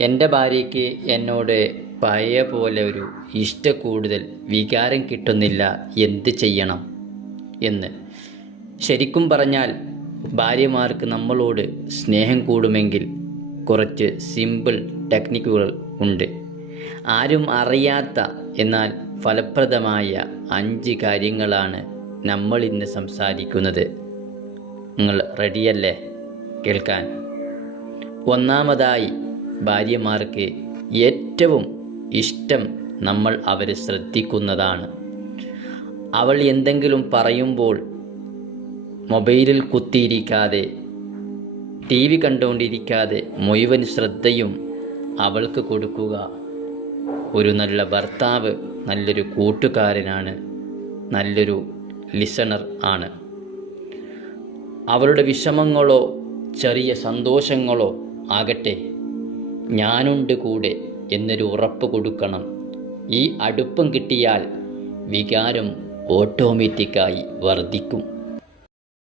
എന്റെ ഭാര്യയ്ക്ക് എന്നോട് പഴയ പോലെ ഒരു ഇഷ്ട കൂടുതൽ വികാരം കിട്ടുന്നില്ല എന്ത് ചെയ്യണം എന്ന്. ശരിക്കും പറഞ്ഞാൽ ഭാര്യമാർക്ക് നമ്മളോട് സ്നേഹം കൂടുമെങ്കിൽ കുറച്ച് സിമ്പിൾ ടെക്നിക്കുകൾ ഉണ്ട്. ആരും അറിയാത്ത എന്നാൽ ഫലപ്രദമായ അഞ്ച് കാര്യങ്ങളാണ് നമ്മൾ ഇന്ന് സംസാരിക്കുന്നത്. നിങ്ങൾ റെഡിയല്ലേ കേൾക്കാൻ. ഒന്നാമതായി ഭാര്യമാർക്ക് ഏറ്റവും ഇഷ്ടം നമ്മൾ അവരെ ശ്രദ്ധിക്കുന്നതാണ്. അവൾ എന്തെങ്കിലും പറയുമ്പോൾ മൊബൈലിൽ കുത്തിയിരിക്കാതെ ടി വി കണ്ടുകൊണ്ടിരിക്കാതെ മുഴുവൻ ശ്രദ്ധയും അവൾക്ക് കൊടുക്കുക ഒരു നല്ല ഭർത്താവ് നല്ലൊരു കൂട്ടുകാരനാണ് നല്ലൊരു ലിസണർ ആണ്. അവളുടെ വിഷമങ്ങളോ ചെറിയ സന്തോഷങ്ങളോ ആകട്ടെ ഞാനുണ്ട് കൂടെ എന്നൊരു ഉറപ്പ് കൊടുക്കണം. ഈ അടുപ്പം കിട്ടിയാൽ വികാരം ഓട്ടോമാറ്റിക്കായി വർദ്ധിക്കും.